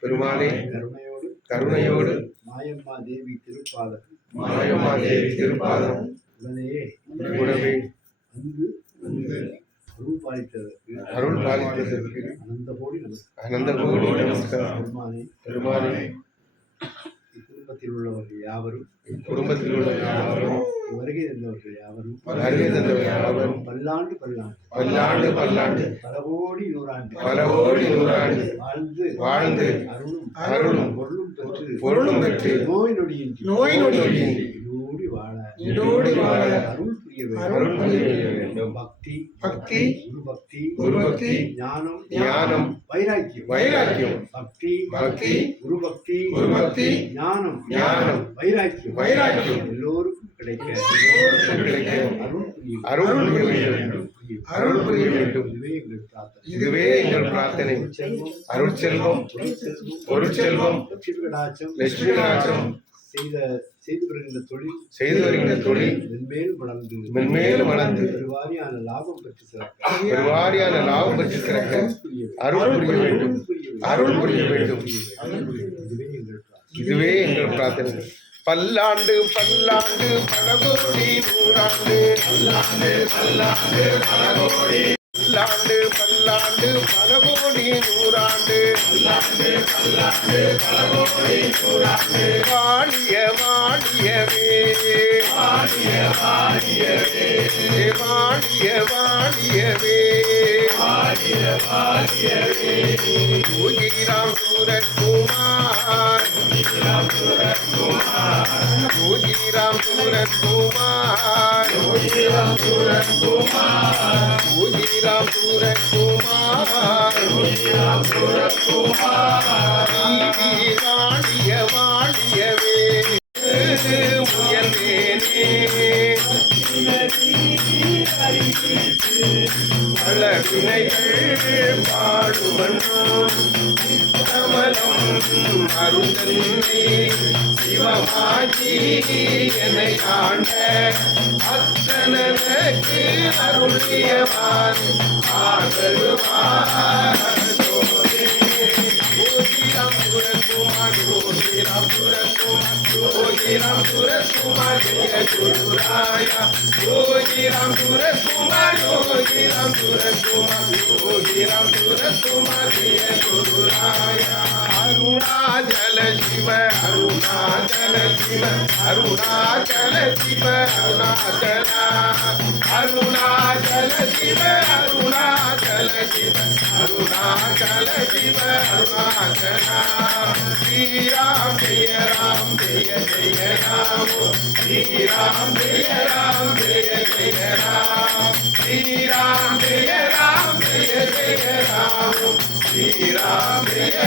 பெருமானே கருணையோடு மாயம்மா தேவி திருப்பாதம் உடனே அருள் பாலித்ததற்கு அனந்த கோடி நமஸ்காரம். பெருமானே குடும்பத்தில் உள்ளவர்கள் யாவரும் வருகை தந்தவர்கள் யாவரும் பல்லாண்டு பல கோடி நூறாண்டு வாழ்ந்து அருளும் பொருளும் பெற்று நோய் நொடியின்றி இதோடு வாழ அருள் புரிய வேண்டும். பக்தி குரு பக்தி ஞானம் வைராக்கியம் பக்தி குரு பக்தி ஞானம் வைராக்கியம் எல்லோருக்கும் கிடைக்க அருள் புரிய வேண்டும். இதுவே எங்கள் பிரார்த்தனை. அருள் செல்வம் லட்சுமி கடாட்சம் செய்து வருகின்ற தொழில் மென்மேலும் வளர்ந்து பெருவாரியான லாபம் பெற்று சிறக்க அருள் புரிய வேண்டும். இதுவே எங்கள் பிரார்த்தனை. பல்லாண்டு பல கோடி நூறாண்டு பல கோடி நூறாண்டு வாழியவே பூஜிராம் சூரத்குமார் வாழியவே முயல்வேனே பல வினைகள் பாடுவனும் கமலம் அருந்தன்னை சிவமாகி என்னை ஆண்ட அத்தனனுக்கு அருளியவார் ஆதருவார். Yogiram Suraskumar Jaya Gururaya Yogiram Suraskumar Jaya Gururaya Arunachala Shiva Arunachala Shiva Arunachala Shiva Arunachala Arunachala Shiva Arunachala Shiva Arunachala Shiva Arunachala Shri Ram Jaya Ram Jaya Jaya Ram Shri Ram Jaya Ram Jaya Jaya Ram Shri Ram Jaya Ram Jaya Jaya Ram Shri Ram Jaya